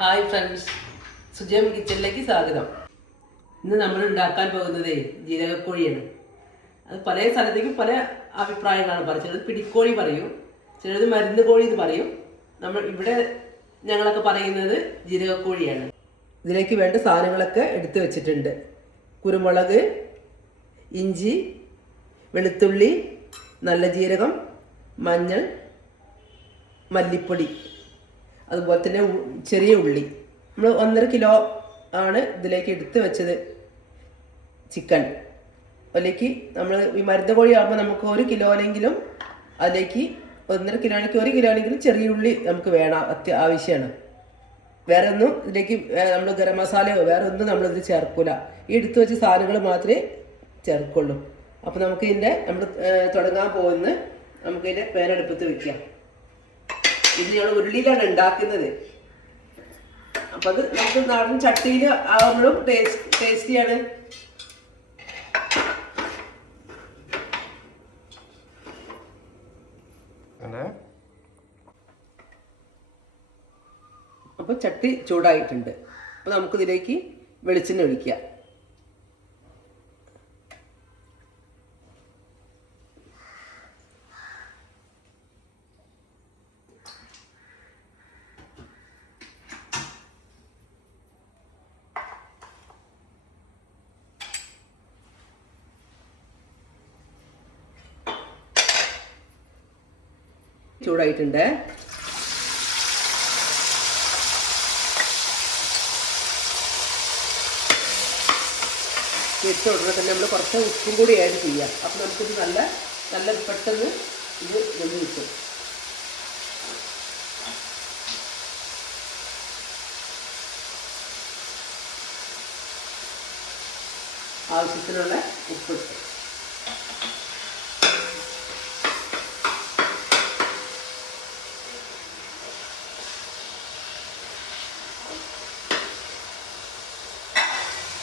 Hi friends, സുജയം കിച്ചണിലേക്ക് സ്വാഗതം. ഇന്ന് നമ്മൾ ഉണ്ടാക്കാൻ പോകുന്നത് ജീരകക്കോഴിയാണ്. അത് പല സ്ഥലത്തേക്കും പല അഭിപ്രായങ്ങളാണ് പറയുന്നത്. ചിലത് പിടിക്കോഴി പറയും, ചിലത് മരുന്ന് കോഴി എന്ന് പറയും. ഇവിടെ ഞങ്ങളൊക്കെ പറയുന്നത് ജീരകക്കോഴിയാണ്. ഇതിലേക്ക് വേണ്ട സാധനങ്ങളൊക്കെ എടുത്തു വെച്ചിട്ടുണ്ട്. കുരുമുളക്, ഇഞ്ചി, വെളുത്തുള്ളി, നല്ല ജീരകം, മഞ്ഞൾ, മല്ലിപ്പൊടി, അതുപോലെ തന്നെ ചെറിയ ഉള്ളി. നമ്മൾ 1.5 കിലോ ആണ് ഇതിലേക്ക് എടുത്ത് വെച്ചത് ചിക്കൻ. അതിലേക്ക് നമ്മൾ ഈ മരുന്ന് കോഴി ആകുമ്പോൾ നമുക്ക് 1 കിലോനെങ്കിലും അതിലേക്ക് 1.5 കിലോയ്ക്ക് 1 കിലോനെങ്കിലും ചെറിയ ഉള്ളി നമുക്ക് വേണം, ആവശ്യമാണ്. വേറെ ഒന്നും ഇതിലേക്ക് നമ്മൾ ഗരം മസാലയോ വേറെ ഒന്നും നമ്മളിത് ചേർക്കില്ല. ഈ എടുത്ത് വെച്ച സാധനങ്ങൾ മാത്രമേ ചേർക്കുള്ളൂ. അപ്പോൾ നമുക്ക് നമ്മൾ തുടങ്ങാൻ പോകുന്നത് നമുക്കിതിൻ്റെ പേരെടുപ്പത്ത് വയ്ക്കാം. ഇത് ഞങ്ങൾ ഉരുളിയിലാണ് ഉണ്ടാക്കുന്നത്. അപ്പം അത് നമുക്ക് നാടൻ ചട്ടിയിൽ ആകുമ്പോഴും ടേസ്റ്റിയാണ്. അപ്പോൾ ചട്ടി ചൂടായിട്ടുണ്ട്. അപ്പോൾ നമുക്കിതിലേക്ക് വെളിച്ചെണ്ണ ഒഴിക്കാം. ചൂടായിട്ടുണ്ട്. ഇട്ട് ഉടനെ തന്നെ നമ്മൾ കുറച്ച് ഉപ്പും കൂടി ആഡ് ചെയ്യാം. അപ്പം നമുക്കിത് നല്ല പെട്ടെന്ന് ഇത് വെന്ത് കിട്ടും. ആവശ്യത്തിനുള്ള ഉപ്പിട്ട്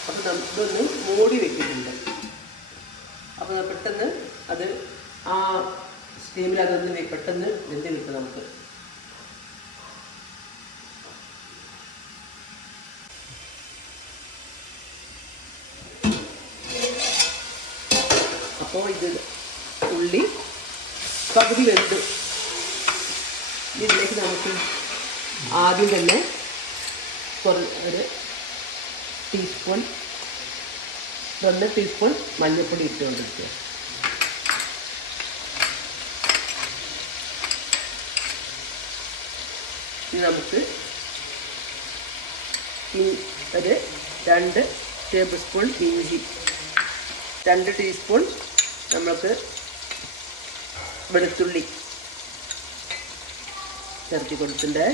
അപ്പോൾ നമുക്കൊന്ന് മൂടി വെക്കുന്നുണ്ട്. അപ്പോൾ പെട്ടെന്ന് അത് ആ സ്റ്റീമിൽ അതൊന്ന് പെട്ടെന്ന് വെന്ത് കിട്ടും നമുക്ക്. അപ്പോൾ ഇത് ഉള്ളി പകുതി വെന്ത്. ഇതിലേക്ക് നമുക്ക് ആദ്യം തന്നെ ഒരു ടീസ്പൂൺ 2 ടീസ്പൂൺ മഞ്ഞൾപ്പൊടി ഇട്ടുകൊണ്ടിരിക്കുക. ഇനി നമുക്ക് ഒരു 2 ടേബിൾ സ്പൂൺ ഇഞ്ചി, 2 ടീസ്പൂൺ നമുക്ക് വെളുത്തുള്ളി ചേർത്തി കൊടുത്തിട്ടുണ്ട്.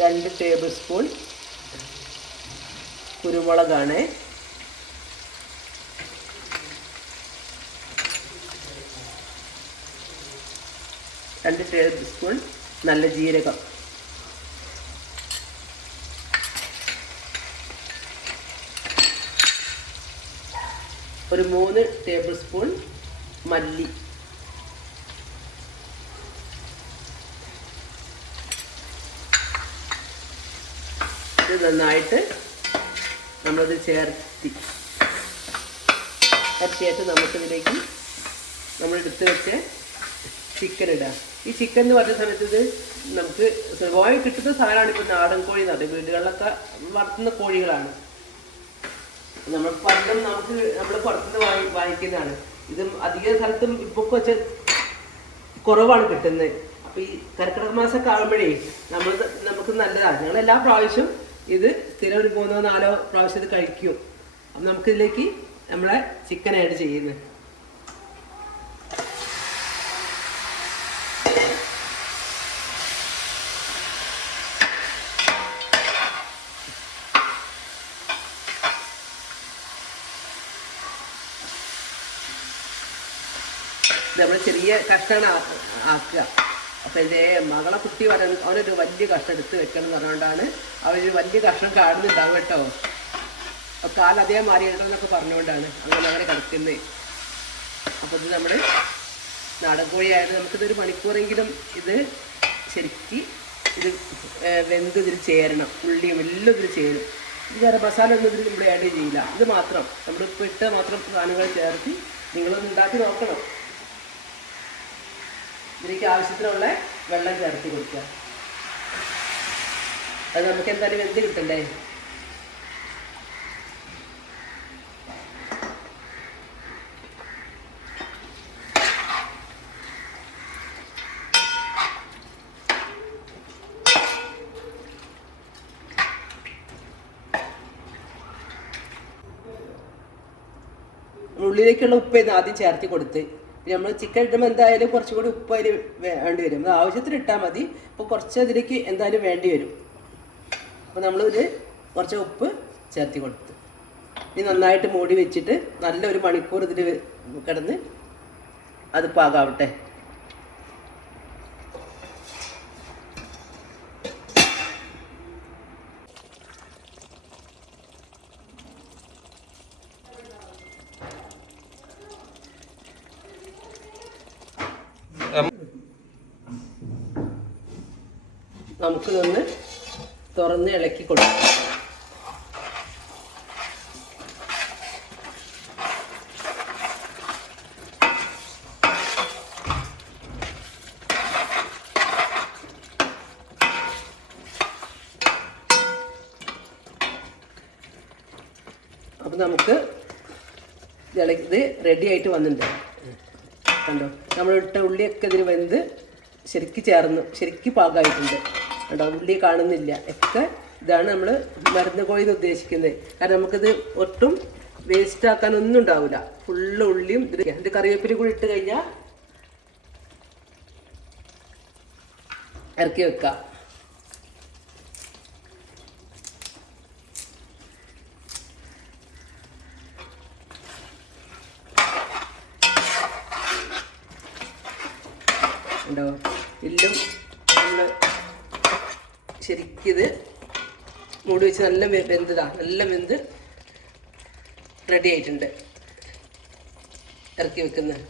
രണ്ട് ടേബിൾ സ്പൂൺ കുരുമുളകാണ്. 2 ടേബിൾ സ്പൂൺ നല്ല ജീരകം, ഒരു 3 ടേബിൾ സ്പൂൺ മല്ലി, ഇത് നന്നായിട്ട് നമ്മളത് ചേർത്തിയായിട്ട് നമുക്കിതിലേക്ക് നമ്മൾ എടുത്ത് വെച്ച് ചിക്കൻ ഇടാം. ഈ ചിക്കൻ എന്ന് പറഞ്ഞ സമയത്ത് ഇത് നമുക്ക് സുലഭമായി കിട്ടുന്ന സാധനമാണ്. ഇപ്പോൾ നാടൻ കോഴി എന്ന് പറയും, വീടുകളിലൊക്കെ വളർത്തുന്ന കോഴികളാണ്. നമ്മൾ പണ്ടും നമ്മൾ പുറത്തുനിന്ന് വാങ്ങിക്കുന്നതാണ്. ഇത് അധിക സ്ഥലത്തും ഇപ്പോൾ വെച്ച് കുറവാണ് കിട്ടുന്നത്. അപ്പോൾ ഈ കർക്കിടക മാസമൊക്കെ ആകുമ്പോഴേ നമുക്ക് നല്ലതാണ്. ഞങ്ങൾ എല്ലാ പ്രാവശ്യം ഇത് സ്ഥിരം ഒരു 3-4 പ്രാവശ്യം ഇത് കഴിക്കും. അപ്പം നമുക്കിതിലേക്ക് നമ്മളെ ചിക്കൻ ആഡ് ചെയ്യുന്നത്. നമ്മൾ ചെറിയ കഷ്ണമാണ് ആക്കുക. അപ്പോൾ എൻ്റെ മകളെ കുട്ടി പറയുന്നത് അവനൊരു വലിയ കഷ്ണം എടുത്ത് വെക്കണം എന്ന് പറഞ്ഞുകൊണ്ടാണ് അവരൊരു വലിയ കഷ്ണം കാണുന്നുണ്ടാവും കേട്ടോ. കാലതേ മാറിയിട്ടോ എന്നൊക്കെ പറഞ്ഞുകൊണ്ടാണ് അങ്ങനെ കിടക്കുന്നത്. അപ്പോൾ ഇത് നമ്മൾ നാടൻ കോഴി ആയത് നമുക്കിതൊരു മണിക്കൂറെങ്കിലും ഇത് ശരിക്ക് ഇത് വെന്ത് ഇതിൽ ചേരണം. ഉള്ളിയും എല്ലാം ഇതിൽ ചേരും. ഇത് വേറെ മസാല ഒന്നും ഇതിൽ നമ്മൾ ആഡ് ചെയ്യില്ല. ഇത് മാത്രം നമ്മളിപ്പോൾ ഇട്ട് മാത്രം സാധനങ്ങൾ ചേർത്ത് നിങ്ങളൊന്ന് ഉണ്ടാക്കി നോക്കണം. ഇതിലേക്ക് ആവശ്യത്തിനുള്ള വെള്ളം ചേർത്ത് കൊടുക്കുക. അത് നമുക്ക് എന്തായാലും വെന്ത് കിട്ടണ്ടേ. ഉള്ളിലേക്കുള്ള ഉപ്പ് ആദ്യം ചേർത്ത് കൊടുത്ത് നമ്മൾ ചിക്കൻ ഇടുമ്പോൾ എന്തായാലും കുറച്ചും കൂടി ഉപ്പ് അതിൽ വേണ്ടി വരും. അത് ആവശ്യത്തിന് ഇട്ടാൽ മതി. അപ്പോൾ കുറച്ച് അതിലേക്ക് എന്തായാലും വേണ്ടി വരും. അപ്പോൾ നമ്മളിത് കുറച്ച് ഉപ്പ് ചേർത്ത് കൊടുത്ത് ഇനി നന്നായിട്ട് മൂടി വെച്ചിട്ട് നല്ലൊരു മണിക്കൂർ ഇതിൽ കിടന്ന് അത് പാകാവട്ടെ. നമുക്കിതൊന്ന് തുറന്ന് ഇളക്കി കൊടുക്കാം. അപ്പം നമുക്ക് ഇത് റെഡി ആയിട്ട് വന്നിട്ടുണ്ട്. കണ്ടോ, നമ്മളിട്ട ഉള്ളിയൊക്കെ ഇതിന് വെന്ത് ശരിക്ക് ചേർന്ന് ശരിക്ക് പാകമായിട്ടുണ്ട്. കണ്ടോ, ഉള്ളി കാണുന്നില്ല. ഒക്കെ ഇതാണ് നമ്മൾ മരുന്ന് കോഴി എന്ന് ഉദ്ദേശിക്കുന്നത്. കാരണം നമുക്കിത് ഒട്ടും വേസ്റ്റ് ആക്കാനൊന്നും ഉണ്ടാവില്ല. ഫുള്ള് ഉള്ളിയും ഇത് കറിവേപ്പില കൂടി ഇട്ട് കഴിഞ്ഞാൽ ഇറക്കി വെക്കാം. ഉണ്ടോ, എല്ലാം നമ്മൾ ശരിക്കിത് മൂടി വെച്ച് നല്ല നല്ല വെന്ത് റെഡി ആയിട്ടുണ്ട്. ഇറക്കി വെക്കുന്നത്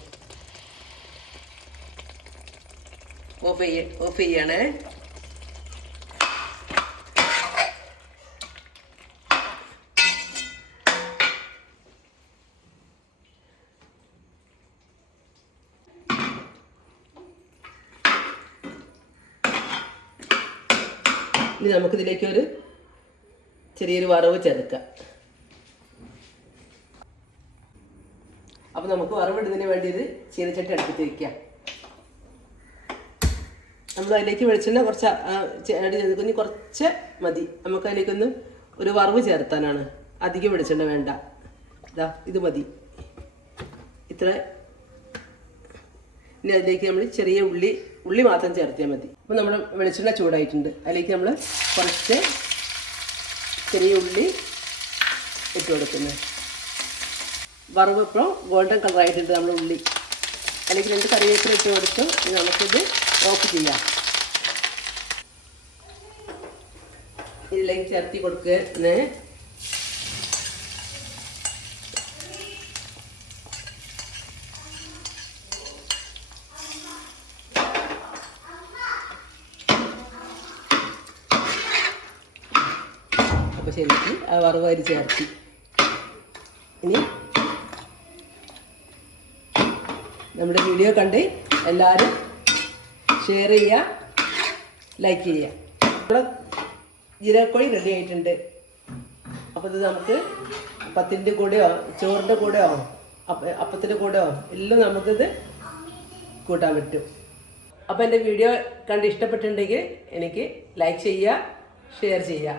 ഓഫ് ചെയ്യണേ. ഇനി നമുക്കിതിലേക്ക് ഒരു ചെറിയൊരു വറവ് ചേർക്കാം. അപ്പോൾ നമുക്ക് വറവിടുന്നതിന് വേണ്ടി ഒരു ചീനച്ചട്ടി അടുപ്പത്ത് വയ്ക്കാം. നമ്മൾ അതിലേക്ക് വെളിച്ചെണ്ണ കുറച്ച് ആഡ് ചെയ്ത് കുഞ്ഞ് കുറച്ച് മതി. നമുക്ക് അതിലേക്കൊന്ന് ഒരു വറവ് ചേർത്താനാണ്. അധികം വെളിച്ചെണ്ണ വേണ്ട. ഇത് മതി, ഇത്ര. ഇനി അതിലേക്ക് നമ്മൾ ചെറിയ ഉള്ളി മാത്രം ചേർത്തിയാൽ മതി. അപ്പോൾ നമ്മൾ വെളിച്ചെണ്ണ ചൂടായിട്ടുണ്ട്. അതിലേക്ക് നമ്മൾ കുറച്ച് ചെറിയ ഉള്ളി ഇട്ട് കൊടുക്കുന്നത്. വറവ് ഇപ്പോൾ ഗോൾഡൻ കളറായിട്ടുണ്ട് നമ്മൾ ഉള്ളി. അല്ലെങ്കിൽ 2 കറിവേപ്പില ഇട്ട് കൊടുത്തു. നമുക്കിത് ഓഫ് ചെയ്യാം. ഇതിലേക്ക് ചേർത്തി കൊടുക്കുന്നേ. അപ്പോൾ ശരിക്കും ആ വറവ് അരി ചേർത്തി. ഇനി നമ്മുടെ വീഡിയോ കണ്ട് എല്ലാവരും ഷെയർ ചെയ്യുക, ലൈക്ക് ചെയ്യുക. നമ്മുടെ ജീരകക്കോഴി റെഡി ആയിട്ടുണ്ട്. അപ്പോൾ ഇത് നമുക്ക് പത്തിൻ്റെ കൂടെയോ ചോറിൻ്റെ കൂടെയോ അപ്പത്തിൻ്റെ കൂടെയോ എല്ലാം നമുക്കിത് കൂട്ടാൻ പറ്റും. അപ്പോൾ എൻ്റെ വീഡിയോ കണ്ട് ഇഷ്ടപ്പെട്ടിട്ടുണ്ടെങ്കിൽ എനിക്ക് ലൈക്ക് ചെയ്യുക, ഷെയർ ചെയ്യുക.